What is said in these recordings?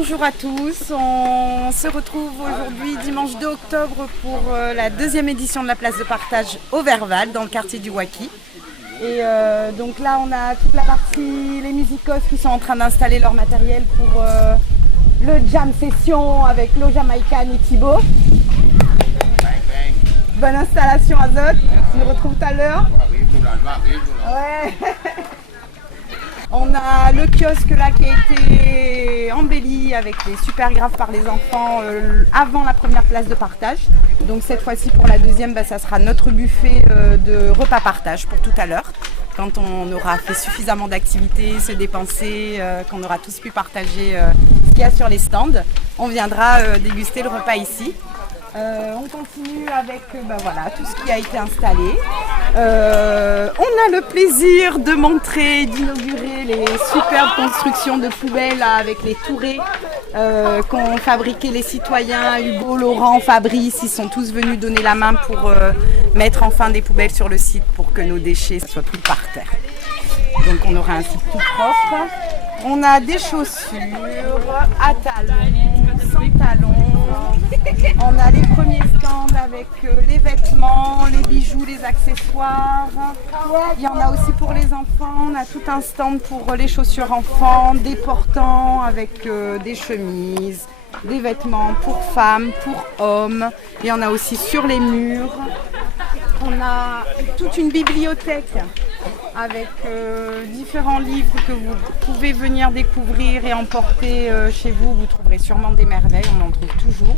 bonjour à tous, on se retrouve aujourd'hui dimanche 2 octobre pour la deuxième édition de la place de partage au Verval dans le quartier du Wacky. Et donc là on a toute la partie, les musicos qui sont en train d'installer leur matériel pour le jam session avec Lo Jamaican et Thibaut. Bonne installation Azot, on se retrouve tout à l'heure. Ouais. On a le kiosque là qui a été embelli avec des super graphes par les enfants avant la première place de partage. Donc cette fois-ci pour la deuxième, ça sera notre buffet de repas partage pour tout à l'heure. Quand on aura fait suffisamment d'activités, se dépenser, qu'on aura tous pu partager ce qu'il y a sur les stands, on viendra déguster le repas ici. On continue avec voilà, tout ce qui a été installé. On a le plaisir de montrer, d'inaugurer les superbes constructions de poubelles avec les tourées qu'ont fabriqué les citoyens. Hugo, Laurent, Fabrice, ils sont tous venus donner la main pour mettre enfin des poubelles sur le site pour que nos déchets ne soient plus par terre. Donc on aura un site tout propre. On a des chaussures à talons, sans talons. On a les premiers stands avec les vêtements, les bijoux, les accessoires. Il y en a aussi pour les enfants. On a tout un stand pour les chaussures enfants, des portants avec des chemises, des vêtements pour femmes, pour hommes. Il y en a aussi sur les murs. On a toute une bibliothèque avec différents livres que vous pouvez venir découvrir et emporter chez vous. Vous trouverez sûrement des merveilles, on en trouve toujours.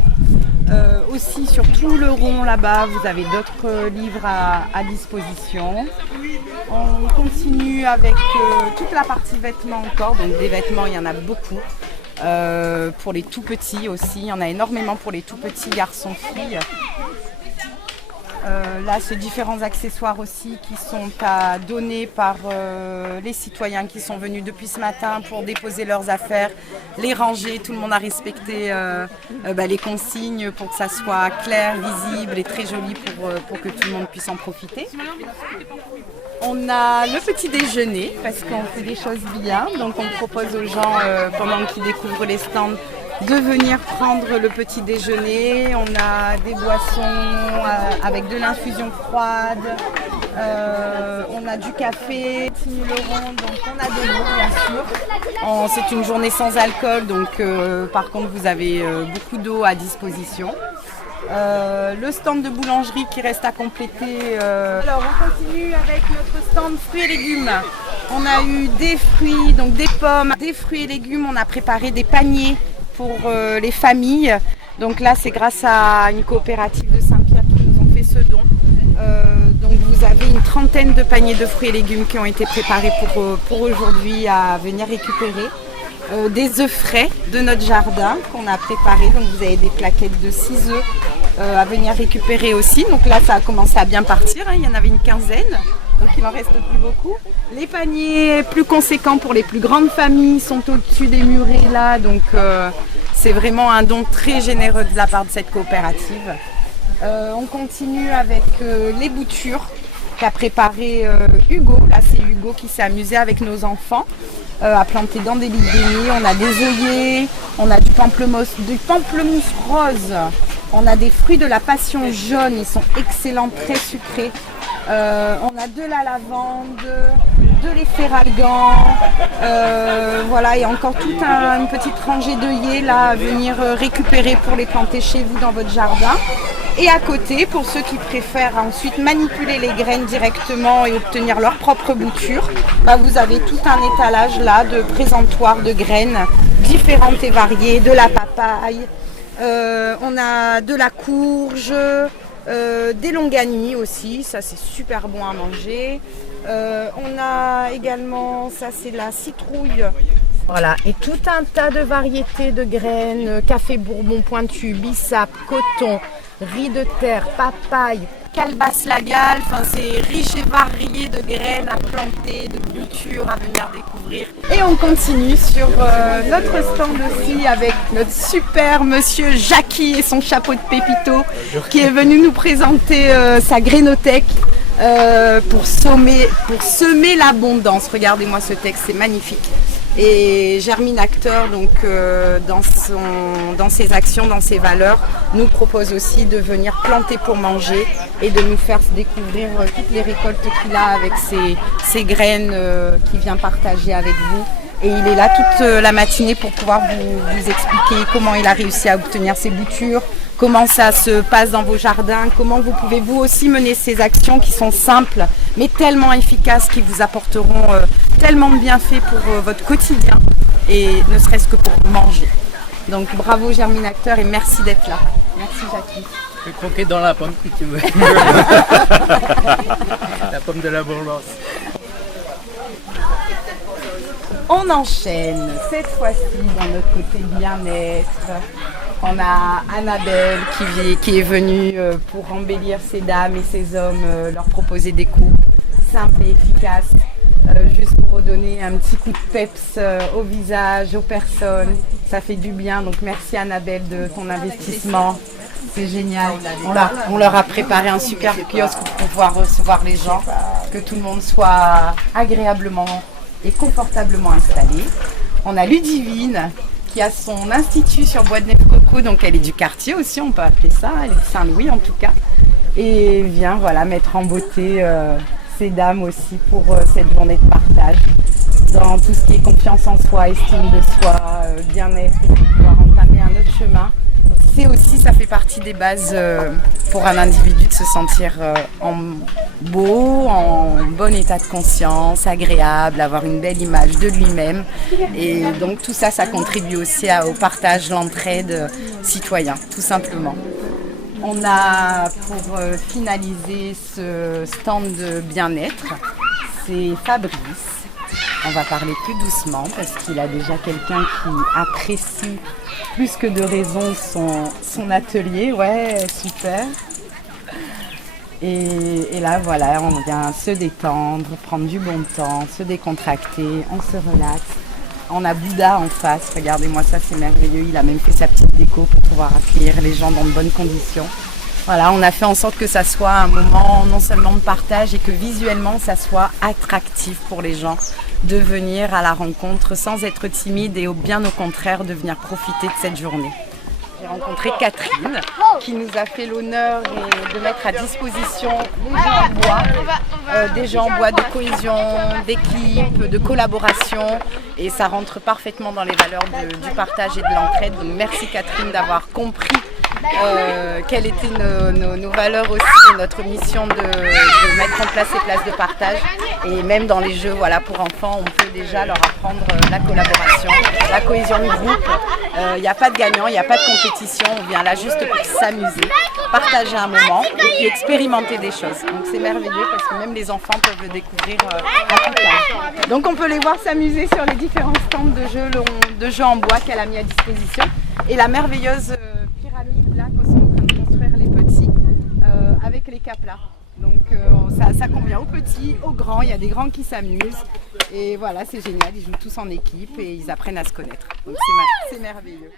Aussi sur tout le rond là-bas, vous avez d'autres livres à disposition. On continue avec toute la partie vêtements encore, donc des vêtements il y en a beaucoup. Pour les tout petits aussi, il y en a énormément pour les tout petits garçons, filles. Là, c'est différents accessoires aussi qui sont à donner par les citoyens qui sont venus depuis ce matin pour déposer leurs affaires, les ranger. Tout le monde a respecté les consignes pour que ça soit clair, visible et très joli pour que tout le monde puisse en profiter. On a le petit déjeuner parce qu'on fait des choses bien. Donc on propose aux gens, pendant qu'ils découvrent les stands, de venir prendre le petit déjeuner. On a des boissons avec de l'infusion froide, on a du café, donc on a de l'eau bien sûr. C'est une journée sans alcool, donc par contre vous avez beaucoup d'eau à disposition. Le stand de boulangerie qui reste à compléter. Alors on continue avec notre stand fruits et légumes. On a eu des fruits, donc des pommes, des fruits et légumes. On a préparé des paniers pour les familles. Donc là, c'est grâce à une coopérative de Saint-Pierre qui nous ont fait ce don. Donc vous avez une trentaine de paniers de fruits et légumes qui ont été préparés pour aujourd'hui à venir récupérer. Des œufs frais de notre jardin qu'on a préparés. Donc vous avez des plaquettes de 6 œufs à venir récupérer aussi. Donc là, ça a commencé à bien partir. Il y en avait une quinzaine. Donc il en reste plus beaucoup. Les paniers plus conséquents pour les plus grandes familles sont au-dessus des murets là. Donc c'est vraiment un don très généreux de la part de cette coopérative. On continue avec les boutures qu'a préparé Hugo. Là c'est Hugo qui s'est amusé avec nos enfants à planter dans des bidonniers. On a des œillets, on a du pamplemousse rose. On a des fruits de la passion jaune, ils sont excellents, très sucrés. On a de la lavande, de l'efferalgan, voilà, et encore toute une petite rangée d'œillets là à venir récupérer pour les planter chez vous dans votre jardin. Et à côté, pour ceux qui préfèrent ensuite manipuler les graines directement et obtenir leur propre bouture, vous avez tout un étalage là de présentoirs de graines différentes et variées, de la papaye, on a de la courge, des longanies aussi, ça c'est super bon à manger. On a également, ça c'est la citrouille. Voilà, et tout un tas de variétés de graines, café bourbon pointu, bissap, coton, riz de terre, papaye, calebasse la gale, c'est riche et varié de graines à planter, de boutures à venir découvrir. Et on continue sur notre stand aussi avec notre super monsieur Jackie et son chapeau de pépito qui est venu nous présenter sa grainothèque pour semer l'abondance. Regardez-moi ce texte, c'est magnifique. Et Germine Acteur, donc, dans ses actions, dans ses valeurs, nous propose aussi de venir planter pour manger et de nous faire découvrir toutes les récoltes qu'il a avec ses graines qu'il vient partager avec vous. Et il est là toute la matinée pour pouvoir vous expliquer comment il a réussi à obtenir ses boutures, comment ça se passe dans vos jardins, comment vous pouvez vous aussi mener ces actions qui sont simples mais tellement efficaces, qui vous apporteront tellement de bienfaits pour votre quotidien et ne serait-ce que pour manger. Donc bravo Germine Acteur et merci d'être là. Merci Jackie. Je peux croquer dans la pomme si tu veux. La pomme de la bourgeoise. On enchaîne cette fois-ci dans notre côté bien-être. On a Annabelle qui est venue pour embellir ces dames et ces hommes, leur proposer des coupes simples et efficaces, juste pour redonner un petit coup de peps au visage, aux personnes. Ça fait du bien, donc merci Annabelle de ton investissement. C'est génial. On leur a préparé un super kiosque pour pouvoir recevoir les gens, que tout le monde soit agréablement et confortablement installé. On a Ludivine qui a son institut sur Bois de Nez-Coco, donc elle est du quartier aussi, on peut appeler ça, elle est de Saint-Louis en tout cas, et vient voilà, mettre en beauté ces dames aussi pour cette journée de partage, dans tout ce qui est confiance en soi, estime de soi, bien-être, pour pouvoir entamer un autre chemin. C'est aussi, ça fait partie des bases pour un individu de se sentir beau, en bon état de conscience, agréable, avoir une belle image de lui-même. Et donc tout ça, ça contribue aussi au partage, l'entraide citoyen, tout simplement. On a pour finaliser ce stand de bien-être, c'est Fabrice. On va parler plus doucement parce qu'il a déjà quelqu'un qui apprécie plus que de raison son atelier. Ouais, super. Et là, voilà, on vient se détendre, prendre du bon temps, se décontracter, on se relaxe. On a Bouddha en face, regardez-moi ça, c'est merveilleux. Il a même fait sa petite déco pour pouvoir accueillir les gens dans de bonnes conditions. Voilà, on a fait en sorte que ça soit un moment non seulement de partage et que visuellement ça soit attractif pour les gens de venir à la rencontre sans être timide et bien au contraire de venir profiter de cette journée. J'ai rencontré Catherine qui nous a fait l'honneur de mettre à disposition des jeux en bois de cohésion, d'équipe, de collaboration et ça rentre parfaitement dans les valeurs du partage et de l'entraide. Donc merci Catherine d'avoir compris quelles étaient nos valeurs aussi et notre mission de mettre en place ces places de partage. Et même dans les jeux voilà, pour enfants, on peut déjà leur apprendre la collaboration, la cohésion de groupe. Il n'y a pas de gagnant, il n'y a pas de compétition, on vient là juste pour s'amuser, partager un moment et puis expérimenter des choses. Donc c'est merveilleux parce que même les enfants peuvent le découvrir à tout temps. Donc on peut les voir s'amuser sur les différents stands de jeux en bois qu'elle a mis à disposition. Et la merveilleuse pyramide là qu'on est en train de construire les petits avec les caplas. Donc ça convient aux petits, aux grands, il y a des grands qui s'amusent et voilà c'est génial, ils jouent tous en équipe et ils apprennent à se connaître. Donc c'est merveilleux.